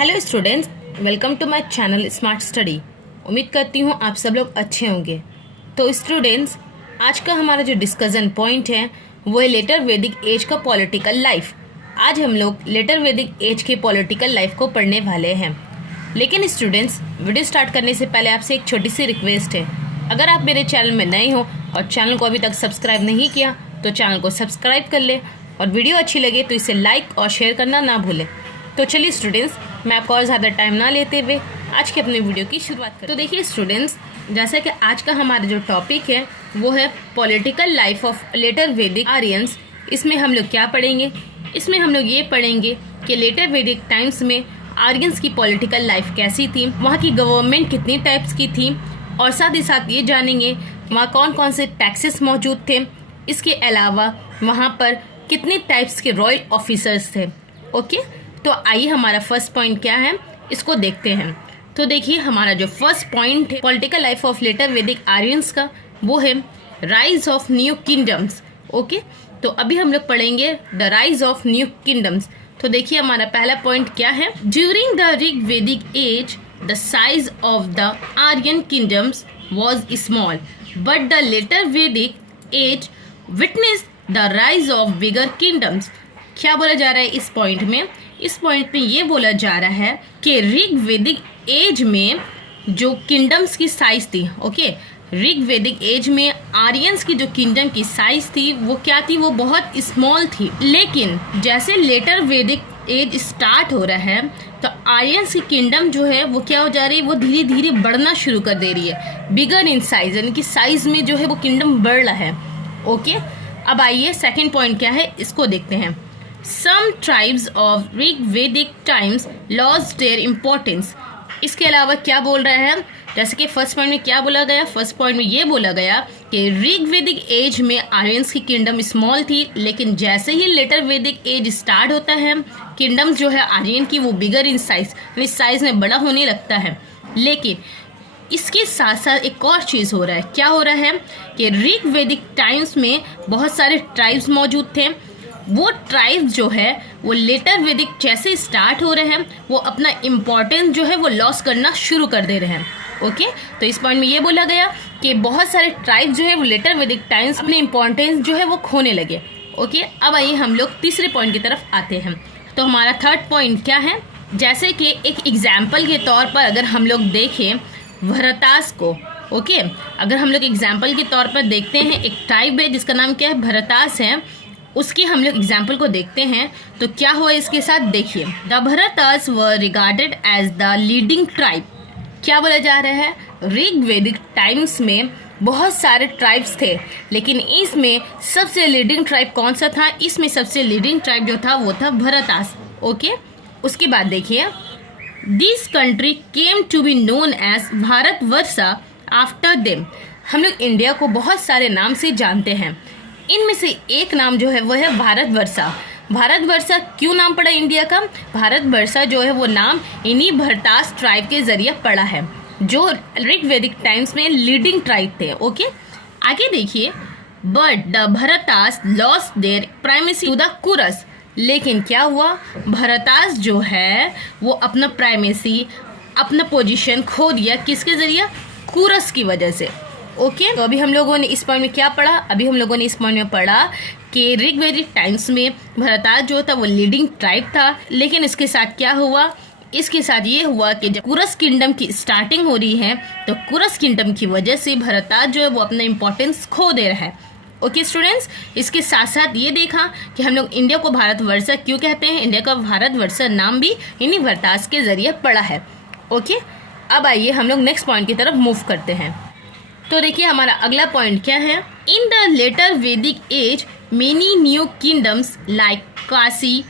Hello students, welcome to my channel smart study. उम्मीद करती हूँ आप सब लोग अच्छे होंगे। तो स्टूडेंट्स, आज का हमारा जो डिस्कशन पॉइंट है वो है लेटर वैदिक एज का पॉलिटिकल लाइफ। आज हम लोग लेटर वैदिक एज के पॉलिटिकल लाइफ को पढ़ने वाले हैं। लेकिन स्टूडेंट्स, वीडियो स्टार्ट करने से पहले आपसे एक छोटी सी रिक्वेस्ट है। अगर आप मेरे चैनल में नए हो और चैनल को अभी तक सब्सक्राइब नहीं किया तो चैनल को सब्सक्राइब कर ले, और वीडियो अच्छी लगे तो इसे लाइक और शेयर करना ना भूलें। तो चलिए स्टूडेंट्स, मैं आपको और ज़्यादा टाइम ना लेते हुए आज के अपने वीडियो की शुरुआत करें। तो देखिए स्टूडेंट्स, जैसा कि आज का हमारा जो टॉपिक है वो है पॉलिटिकल लाइफ ऑफ लेटर वैदिक आर्यंस। इसमें हम लोग क्या पढ़ेंगे? इसमें हम लोग ये पढ़ेंगे कि लेटर वैदिक टाइम्स में आर्यंस की पॉलिटिकल लाइफ कैसी थी, वहाँ की गवर्नमेंट कितनी टाइप्स की थी, और साथ ही साथ ये जानेंगे वहाँ कौन कौन से टैक्सेस मौजूद थे। इसके अलावा वहाँ पर कितने टाइप्स के रॉयल ऑफिसर्स थे। ओके, तो आइए हमारा फर्स्ट पॉइंट क्या है इसको देखते हैं। तो देखिए, हमारा जो फर्स्ट पॉइंट है पॉलिटिकल लाइफ ऑफ लेटर वैदिक आर्यंस का, वो है rise of new kingdoms. Okay, तो अभी हम लोग पढ़ेंगे the rise of new kingdoms. तो देखिए हमारा पहला पॉइंट क्या है। During the Rig Vedic age the size of the Aryan kingdoms was small, but the later Vedic age witness the rise of bigger kingdoms. क्या बोला जा रहा है इस पॉइंट में? इस पॉइंट में ये बोला जा रहा है कि ऋग वैदिक एज में जो किंगडम्स की साइज थी, ओके, ऋग वैदिक एज में आर्यंस की जो किंगडम की साइज थी वो क्या थी? वो बहुत स्मॉल थी। लेकिन जैसे लेटर वैदिक एज स्टार्ट हो रहा है तो आर्यंस की किंगडम जो है वो क्या हो जा रही है? वो धीरे धीरे बढ़ना शुरू कर दे रही है, बिगर इन साइज, यानी कि साइज में जो है वो किंगडम बढ़ रहा है। ओके, अब आइए सेकेंड पॉइंट क्या है इसको देखते हैं। Some tribes of Rig Vedic times lost their importance। इसके अलावा क्या बोल रहा है? जैसे कि फर्स्ट पॉइंट में क्या बोला गया? फर्स्ट पॉइंट में ये बोला गया कि ऋग वैदिक एज में आर्यंस की किंगडम स्मॉल थी, लेकिन जैसे ही लेटर वैदिक एज स्टार्ट होता है किंगडम्स जो है आर्यन की वो बिगर इन साइज, यानी साइज में बड़ा होने लगता है। लेकिन इसके साथ साथ एक और चीज़ हो रहा है। क्या हो रहा है कि ऋग वैदिक टाइम्स में बहुत सारे ट्राइब्स मौजूद थे। वो ट्राइब्स जो है वो लेटर वैदिक जैसे स्टार्ट हो रहे हैं वो अपना इम्पोर्टेंस जो है वो लॉस करना शुरू कर दे रहे हैं। ओके, तो इस पॉइंट में ये बोला गया कि बहुत सारे ट्राइब्स जो है वो लेटर वैदिक टाइम्स अपने इम्पोर्टेंस जो है वो खोने लगे। ओके, अब आइए हम लोग तीसरे पॉइंट की तरफ आते हैं। तो हमारा थर्ड पॉइंट क्या है? जैसे कि एक एग्जाम्पल के तौर पर अगर हम लोग देखें भरतास को, ओके, अगर हम लोग एग्जाम्पल के तौर पर देखते हैं, एक ट्राइब है जिसका नाम क्या है? भरतास है। उसकी हम लोग एग्जाम्पल को देखते हैं तो क्या हुआ इसके साथ, देखिए। The Bharatas were regarded as the leading tribe. क्या बोला जा रहा है? ऋग वैदिक टाइम्स में बहुत सारे ट्राइब्स थे, लेकिन इसमें सबसे लीडिंग ट्राइब कौन सा था? इसमें सबसे लीडिंग ट्राइब जो था वो था भरतास। ओके, उसके बाद देखिए, this country came to be known as Bharatvarsha after them. हम लोग इंडिया को बहुत सारे नाम से जानते हैं, इनमें से एक नाम जो है वो है भारतवर्षा। भारतवर्षा क्यों नाम पड़ा इंडिया का? भारतवर्षा जो है वो नाम इन्हीं भरतास ट्राइब के जरिए पड़ा है, जो ऋग वैदिक टाइम्स में लीडिंग ट्राइब थे। ओके, आगे देखिए, but the Bharatas lost their primacy to the Kurus. लेकिन क्या हुआ? भरतास जो है वो अपना प्राइमेसी, अपना पोजीशन खो दिया। किसके जरिए? कुरस की वजह से। ओके, तो अभी हम लोगों ने इस पॉइंट में क्या पढ़ा? अभी हम लोगों ने इस पॉइंट में पढ़ा कि ऋग वैदिक टाइम्स में भरतास जो था वो लीडिंग ट्राइब था, लेकिन इसके साथ क्या हुआ? इसके साथ ये हुआ कि जब कुरस किंगडम की स्टार्टिंग हो रही है तो कुरस किंगडम की वजह से भरतास जो है वो अपना इंपॉर्टेंस खो दे रहा है। ओके स्टूडेंट्स, इसके साथ साथ ये देखा कि हम लोग इंडिया को भारतवर्ष क्यों कहते हैं। इंडिया का भारतवर्ष नाम भी इन्हीं भरतास के जरिए पड़ा है। ओके, अब आइए हम लोग नेक्स्ट पॉइंट की तरफ मूव करते हैं। तो देखिए हमारा अगला पॉइंट क्या है। In the later Vedic age many new kingdoms like Kashi,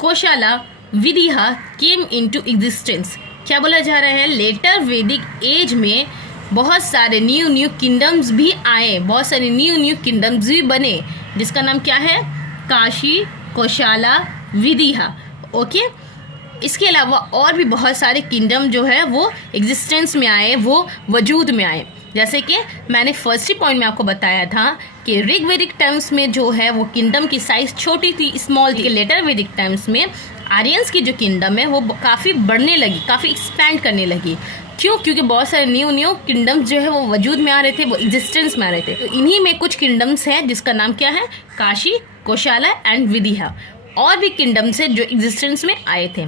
Koshala, Videha came into existence. क्या बोला जा रहा है? लेटर वैदिक एज में बहुत सारे न्यू किंगडम्स भी आए, बहुत सारे न्यू किंगडम्स भी बने, जिसका नाम क्या है? काशी, कोशाला, विदिहा। ओके, इसके अलावा और भी बहुत सारे किंगडम जो है वो एग्जिस्टेंस में आए, वो वजूद में आए। जैसे कि मैंने फर्स्ट ही पॉइंट में आपको बताया था कि ऋग वैदिक टाइम्स में जो है वो किंगडम की साइज छोटी थी, स्मॉल थी। लेटर वैदिक टाइम्स में आर्यंस की जो किंगडम है वो काफ़ी बढ़ने लगी, काफ़ी एक्सपैंड करने लगी। क्यों? क्योंकि बहुत सारे न्यू किंगडम्स जो है वो वजूद में आ रहे थे, वो एग्जिस्टेंस में आ रहे थे। तो इन्हीं में कुछ किंगडम्स हैं जिसका नाम क्या है, काशी, कोशाला एंड विदिशा। और भी किंगडम्स हैं जो एग्जिस्टेंस में आए थे।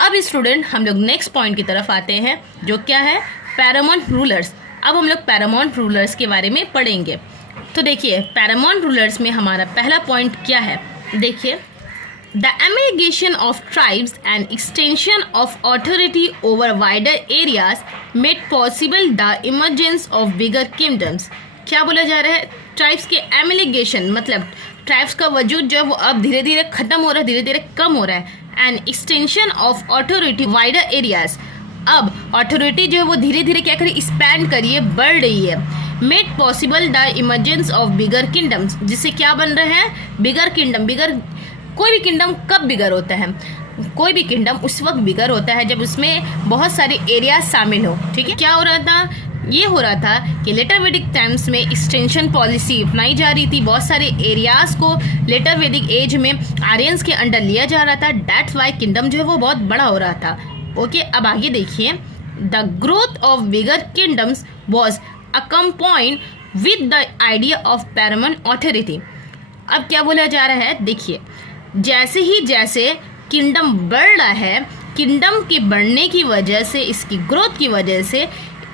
अब स्टूडेंट हम लोग नेक्स्ट पॉइंट की तरफ आते हैं, जो क्या है, पैरामाउंट रूलर्स। अब हम लोग पैरामाउंट रूलर्स के बारे में पढ़ेंगे। तो देखिए पैरामाउंट रूलर्स में हमारा पहला पॉइंट क्या है, देखिए, the amalgamation of tribes and extension of authority over wider areas made possible the emergence of bigger kingdoms। क्या बोला जा रहा है, ट्राइब्स के एमिलिगेशन, मतलब ट्राइब्स का वजूद जो है वो अब धीरे धीरे खत्म हो रहा है, धीरे धीरे कम हो रहा है। And extension of authority wider areas, अब ऑथोरिटी जो है वो धीरे धीरे क्या करी, एक्सपैंड करिए, बढ़ रही है। Made possible the emergence of bigger kingdoms, जिससे क्या बन रहा है, बिगर किंगडम। बिगर, कोई भी किंगडम कब बिगर होता है, कोई भी किंगडम उस वक्त बिगर होता है जब उसमें बहुत सारे एरियाज शामिल हो। ठीक है, क्या हो रहा था, ये हो रहा था कि लेटर वैदिक टाइम्स में एक्सटेंशन पॉलिसी अपनाई जा रही थी। बहुत सारे एरियाज को लेटर वैदिक एज में आर्यंस के अंडर लिया जा रहा था। दैट्स वाई किंगडम जो है वो बहुत बड़ा हो रहा था। ओके, अब आगे देखिए, the growth of bigger kingdoms was accompanied with the idea of paramount authority. अब क्या बोला जा रहा है, देखिए, जैसे ही जैसे किंगडम बढ़ रहा है, किंगडम के बढ़ने की वजह से, इसकी ग्रोथ की वजह से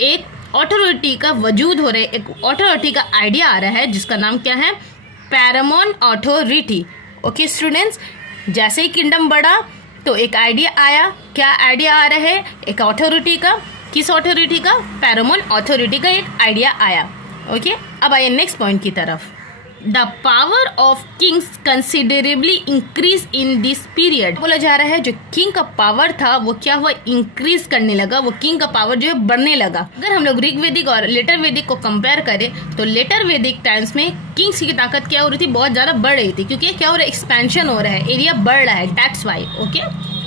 एक ऑथोरिटी का वजूद हो रहा है, एक ऑथोरिटी का आइडिया आ रहा है जिसका नाम क्या है, पैरामाउंट ऑथोरिटी। ओके स्टूडेंट्स, जैसे ही किंगडम बढ़ा तो एक आइडिया आया। क्या आइडिया आ रहा है, एक अथॉरिटी का। किस अथॉरिटी का, पैरामाउंट अथॉरिटी का एक आइडिया आया। ओके, अब आइए नेक्स्ट पॉइंट की तरफ। The power of Kings considerably increase in this period. बोला जा रहा है जो किंग का पावर था वो क्या हुआ, इंक्रीज करने लगा, वो किंग का पावर जो है बढ़ने लगा। अगर हम लोग ऋग वैदिक और लेटर वैदिक को कंपेयर करें तो लेटर वैदिक टाइम्स में किंग्स की ताकत क्या हो रही थी, बहुत ज़्यादा बढ़ रही थी, क्योंकि क्या हो रहा है, एक्सपेंशन हो रहा है, एरिया बढ़ रहा है, दैट्स वाई। ओके,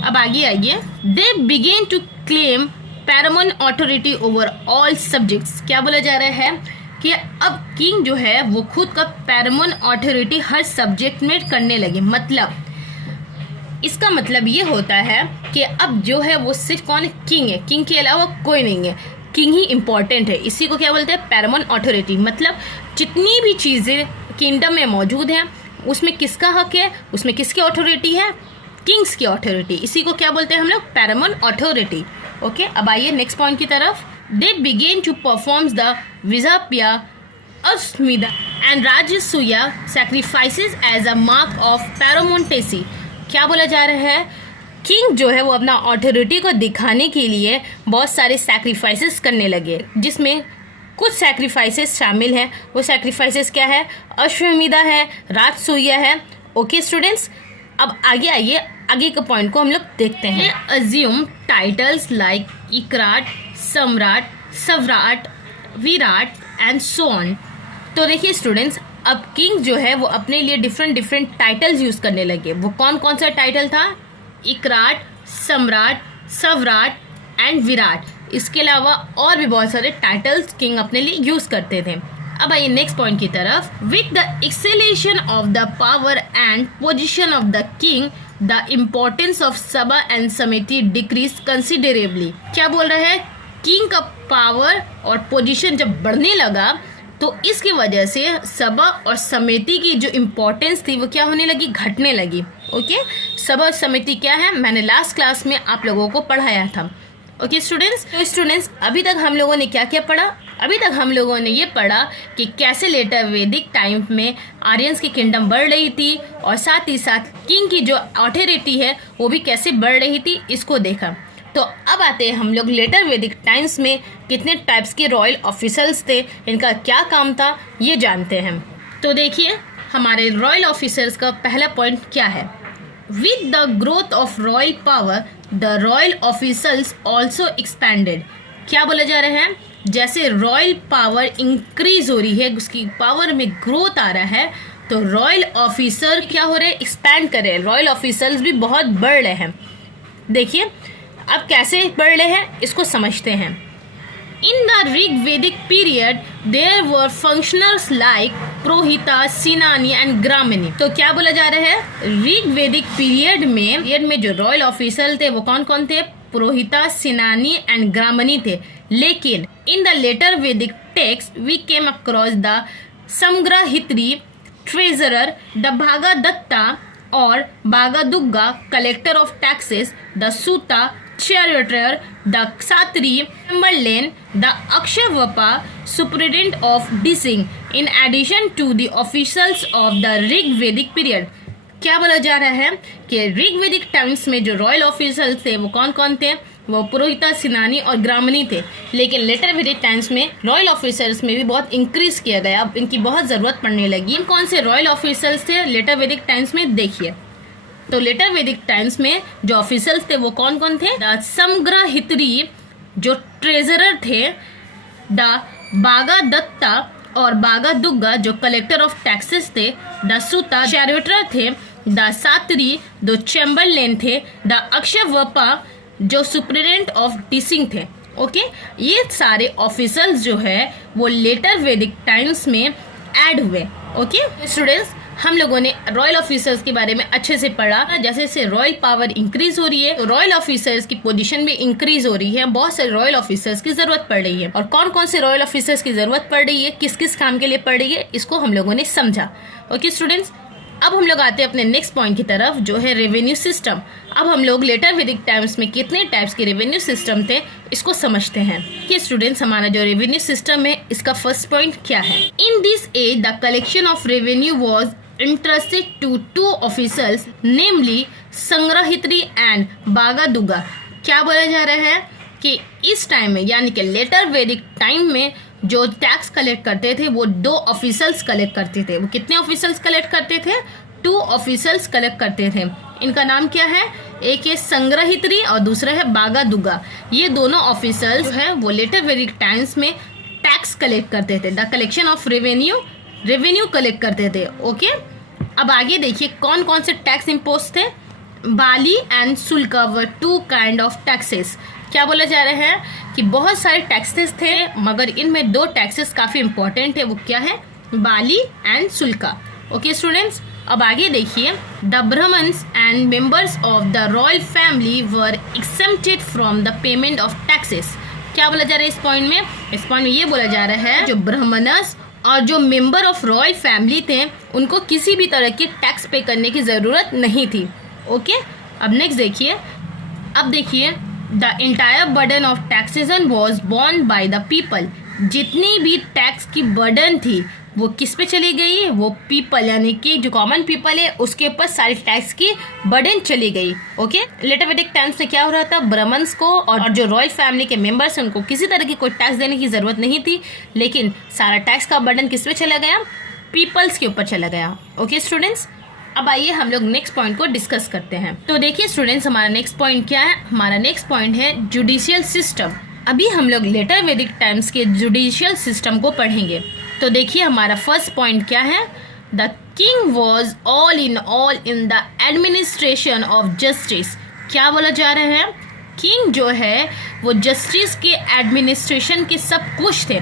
अब आगे आइए, they began to claim paramount authority over all subjects. क्या बोला जा रहा है कि अब किंग जो है वो खुद का पैरामाउंट ऑथोरिटी हर सब्जेक्ट में करने लगे। मतलब इसका मतलब ये होता है कि अब जो है वो सिर्फ कौन है, किंग है, किंग के अलावा कोई नहीं है, किंग ही इम्पॉर्टेंट है। इसी को क्या बोलते हैं, पैरामाउंट ऑथोरिटी। मतलब जितनी भी चीज़ें किंगडम में मौजूद हैं उसमें किसका हक है, उसमें किसकी ऑथोरिटी है, किंग्स की ऑथोरिटी। इसी को क्या बोलते हैं हम लोग, पैरामाउंट ऑथोरिटी। ओके, अब आइए नेक्स्ट पॉइंट की तरफ। They began to perform the Vijapya, Ashmida and Rajasuya sacrifices as a mark of paramountcy। क्या बोला जा रहा है, किंग जो है वो अपना ऑथोरिटी को दिखाने के लिए बहुत सारे सैक्रिफाइसेस करने लगे, जिसमें कुछ सैक्रिफाइसेस शामिल हैं। वो सैक्रिफाइसेस क्या है, अश्वमेधा है, राजसूया है। ओके स्टूडेंट्स, अब आगे आइए, आगे के पॉइंट को हम लोग देखते हैं। अज्यूम टाइटल्स लाइक इकराट, सम्राट, सवराट, विराट एंड सो ऑन। तो देखिए स्टूडेंट्स, अब किंग जो है वो अपने लिए डिफरेंट टाइटल्स यूज़ करने लगे। वो कौन कौन सा टाइटल था, इकराट, सम्राट, सवराट एंड विराट। इसके अलावा और भी बहुत सारे टाइटल्स किंग अपने लिए यूज़ करते थे। अब आइए नेक्स्ट पॉइंट की तरफ। With the acceleration of the power and position of the king the importance of सभा एंड समिति डिक्रीज कंसिडरेबली। क्या बोल रहा है, किंग का पावर और पोजीशन जब बढ़ने लगा तो इसकी वजह से सभा और समिति की जो इम्पोर्टेंस थी वो क्या होने लगी, घटने लगी। ओके, सभा और समिति क्या है, मैंने लास्ट क्लास में आप लोगों को पढ़ाया था। ओके स्टूडेंट्स, तो स्टूडेंट्स अभी तक हम लोगों ने क्या क्या पढ़ा, अभी तक हम लोगों ने ये पढ़ा कि कैसे लेटर वैदिक टाइम में आर्यंस की किंगडम बढ़ रही थी और साथ ही साथ किंग की जो अथॉरिटी है वो भी कैसे बढ़ रही थी, इसको देखा। तो अब आते हैं हम लोग लेटर वैदिक टाइम्स में कितने टाइप्स के रॉयल ऑफिसर्स थे, इनका क्या काम था, ये जानते हैं। तो देखिए हमारे रॉयल ऑफिसर्स का पहला पॉइंट क्या है, with the growth of royal power the royal officers also expanded. क्या बोला जा रहा है, जैसे रॉयल पावर इंक्रीज हो रही है, उसकी पावर में ग्रोथ आ रहा है, तो रॉयल ऑफिसर क्या हो रहे हैं, एक्सपैंड कर रहे हैं, रॉयल ऑफिसर्स भी बहुत बढ़ रहे हैं। देखिए अब कैसे बढ़ रहे हैं इसको समझते हैं। In the Rig-Vedic period, there were functionaries like पुरोहिता, सेनानी एंड ग्रामनी। तो क्या बोला जा रहा है, ऋग वैदिक पीरियड में जो रॉयल ऑफिसर थे वो कौन कौन थे, पुरोहिता, सेनानी एंड ग्रामनी थे। लेकिन in the later Vedic texts we came across the sangrahitri, treasurer, the Bhagadatta और Bhagadugha, collector of taxes, the suta, charioteer, the ksatri, chamberlain, the akshayavapa, superintendent of dissing, in addition to the officials of the Rig वैदिक period. क्या बोला जा रहा है कि ऋग वैदिक times में जो रॉयल ऑफिसर्स थे वो कौन कौन थे, वो पुरोहिता, सेनानी और ग्रामनी थे। लेकिन लेटर वैदिक टाइम्स में रॉयल ऑफिसर्स में भी बहुत इंक्रीज किया गया, अब इनकी बहुत ज़रूरत पड़ने लगी। कौन से रॉयल ऑफिसर्स थे लेटर वैदिक टाइम्स में, देखिए। तो लेटर वैदिक टाइम्स में जो ऑफिसर्स थे वो कौन कौन थे, द समग्रहित्री जो ट्रेजरर थे, द भागादत्ता और भागादुग्गा जो कलेक्टर ऑफ टैक्सेस थे, द सूता चैरियटर थे, द सात्री जो चैम्बरलेन थे, द अक्षयवपा जो सुपरिटेंडेंट ऑफ डिसिंग थे। ओके, ये सारे ऑफिसर्स जो है वो लेटर वैदिक टाइम्स में ऐड हुए। ओके स्टूडेंट्स, हम लोगों ने रॉयल ऑफिसर्स के बारे में अच्छे से पढ़ा। जैसे जैसे रॉयल पावर इंक्रीज हो रही है तो रॉयल ऑफिसर्स की पोजीशन भी इंक्रीज हो रही है, बहुत सारे रॉयल ऑफिसर्स की जरूरत पड़ रही है। और कौन कौन से रॉयल ऑफिसर्स की जरूरत पड़ रही है, किस किस काम के लिए पड़ रही है, इसको हम लोगों ने समझा। ओके स्टूडेंट्स, अब हम लोग आते हैं अपने नेक्स्ट पॉइंट की तरफ, जो है रेवेन्यू सिस्टम। अब हम लोग लेटर वैदिक टाइम्स में कितने टाइप्स के रेवेन्यू सिस्टम थे इसको समझते हैं। कि स्टूडेंट्स, हमारा जो रेवेन्यू सिस्टम है इसका फर्स्ट पॉइंट क्या है। In this age the collection of revenue was entrusted to two officials, namely sangrahitri and Bhagadugha. क्या बोला जा रहा है कि इस टाइम में यानी कि लेटर वैदिक टाइम में जो टैक्स कलेक्ट करते थे वो दो ऑफिसर्स कलेक्ट करते थे। वो कितने ऑफिसर्स कलेक्ट करते थे, 2 ऑफिसर्स कलेक्ट करते थे। इनका नाम क्या है, एक है संग्रहित्री और दूसरा है भागादुग्गा। ये दोनों ऑफिसर्स जो है वो लेटर वैदिक टाइम्स में टैक्स कलेक्ट करते थे, the collection of revenue collect करते थे। ओके, अब आगे देखिए कौन कौन से टैक्स इम्पोज थे। Bali and shulka were 2 kind of taxes. क्या बोला जा रहा है कि बहुत सारे टैक्सेस थे मगर इनमें 2 टैक्सेस काफ़ी इंपॉर्टेंट है, वो क्या है, bali and shulka. Okay students, अब आगे देखिए, the Brahmans and members of the royal family were exempted from the payment of taxes. क्या बोला जा रहा है इस पॉइंट में, इस पॉइंट में ये बोला जा रहा है जो ब्राह्मणस और जो मेंबर ऑफ रॉयल फैमिली थे उनको किसी भी तरह की टैक्स पे करने की ज़रूरत नहीं थी। ओके, अब नेक्स्ट देखिए, अब देखिए, the entire burden of taxation was borne by the people. जितनी भी टैक्स की बर्डन थी वो किस पे चली गई, वो पीपल यानी कि जो कॉमन पीपल है उसके ऊपर सारी टैक्स की बर्डन चली गई। ओके, लेटर वैदिक टाइम्स में क्या हो रहा था, ब्राह्मण्स को और जो रॉयल फैमिली के मेंबर्स हैं उनको किसी तरह की कोई टैक्स देने की ज़रूरत नहीं थी, लेकिन सारा टैक्स का बर्डन किस पे चला गया, पीपल्स के ऊपर चला गया। ओके स्टूडेंट्स, अब आइए हम लोग नेक्स्ट पॉइंट को डिस्कस करते हैं। तो देखिए स्टूडेंट्स, हमारा नेक्स्ट पॉइंट क्या है, हमारा नेक्स्ट पॉइंट है जुडिशियल सिस्टम। अभी हम लोग लेटर वैदिक टाइम्स के जुडिशियल सिस्टम को पढ़ेंगे। तो देखिए हमारा फर्स्ट पॉइंट क्या है, the king was all in the administration of justice. क्या बोला जा रहा है, किंग जो है वो जस्टिस के एडमिनिस्ट्रेशन के सब कुछ थे।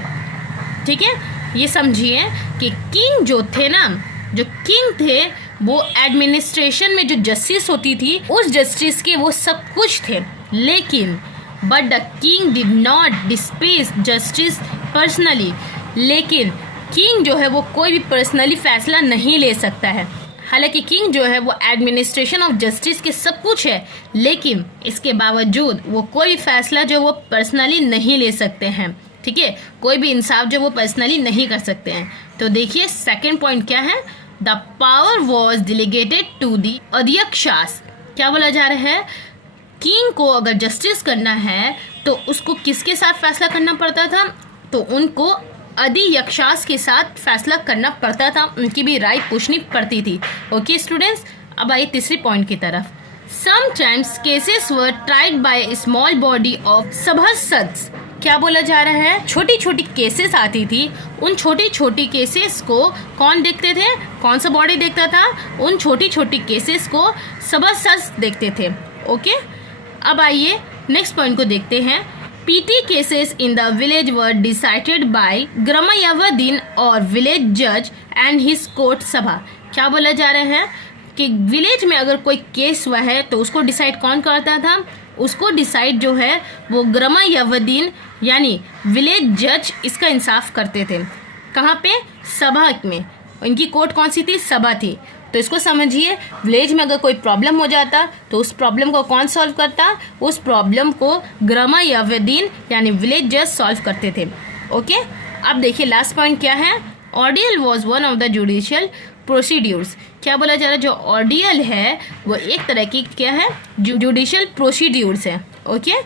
ठीक है, ये समझिए कि किंग जो थे ना, जो किंग थे वो एडमिनिस्ट्रेशन में जो जस्टिस होती थी उस जस्टिस के वो सब कुछ थे। लेकिन but the king did not dispense justice personally. लेकिन किंग जो है वो कोई भी पर्सनली फैसला नहीं ले सकता है। हालांकि किंग जो है वो एडमिनिस्ट्रेशन ऑफ जस्टिस के सब कुछ है, लेकिन इसके बावजूद वो कोई फैसला जो वो पर्सनली नहीं ले सकते हैं। ठीक है, कोई भी इंसाफ जो वो पर्सनली नहीं कर सकते हैं। तो देखिए सेकंड पॉइंट क्या है, the power was delegated to the adhyakshas. क्या बोला जा रहा है, किंग को अगर जस्टिस करना है तो उसको किसके साथ फैसला करना पड़ता था, तो उनको अध्यक्षास के साथ फैसला करना पड़ता था, उनकी भी राय पूछनी पड़ती थी। ओके स्टूडेंट्स, अब आइए तीसरी पॉइंट की तरफ। Sometimes cases were tried by a small body of sabhasads. क्या बोला जा रहा है, छोटी छोटी केसेस आती थी, उन छोटी छोटी केसेस को कौन देखते थे, कौन सा बॉडी देखता था, उन छोटी छोटी केसेस को सभासद देखते थे। ओके, अब आइए नेक्स्ट पॉइंट को देखते हैं। Petty cases in the village were decided by gramyavadin और विलेज जज एंड हिज कोर्ट सभा। क्या बोला जा रहा है कि विलेज में अगर कोई केस हुआ है तो उसको डिसाइड कौन करता था? उसको डिसाइड जो है वो ग्रामयवदीन यानी विलेज जज इसका इंसाफ करते थे। कहाँ पे? सभा में। इनकी कोर्ट कौन सी थी? सभा थी। तो इसको समझिए, विलेज में अगर कोई प्रॉब्लम हो जाता तो उस प्रॉब्लम को कौन सॉल्व करता? उस प्रॉब्लम को ग्रामयवदीन यानी विलेज जज सॉल्व करते थे। ओके, अब देखिए लास्ट पॉइंट क्या है। Ordeal was one of the judicial procedures. क्या बोला जा रहा है? जो ऑर्डियल है वो एक तरह की क्या है? जुडिशियल प्रोसीड्यूर्स है। ओके,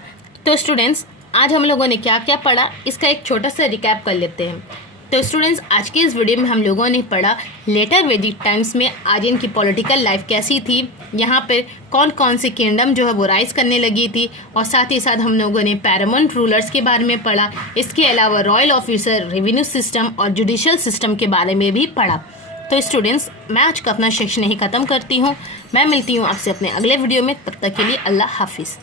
तो स्टूडेंट्स आज हम लोगों ने क्या क्या पढ़ा इसका एक छोटा सा रिकैप कर लेते हैं। तो स्टूडेंट्स आज की इस वीडियो में हम लोगों ने पढ़ा लेटर वैदिक टाइम्स में आर्यन की पॉलिटिकल लाइफ कैसी थी, यहाँ पर कौन कौन सी किंगडम जो है वो राइज करने लगी थी, और साथ ही साथ हम लोगों ने पैरामाउंट रूलर्स के बारे में पढ़ा। इसके अलावा रॉयल ऑफिसर, रेवेन्यू सिस्टम और जुडिशियल सिस्टम के बारे में भी पढ़ा। तो स्टूडेंट्स मैं आज का अपना सेक्शन यही ख़त्म करती हूँ। मैं मिलती हूँ आपसे अपने अगले वीडियो में, तब तक के लिए अल्लाह हाफिज़।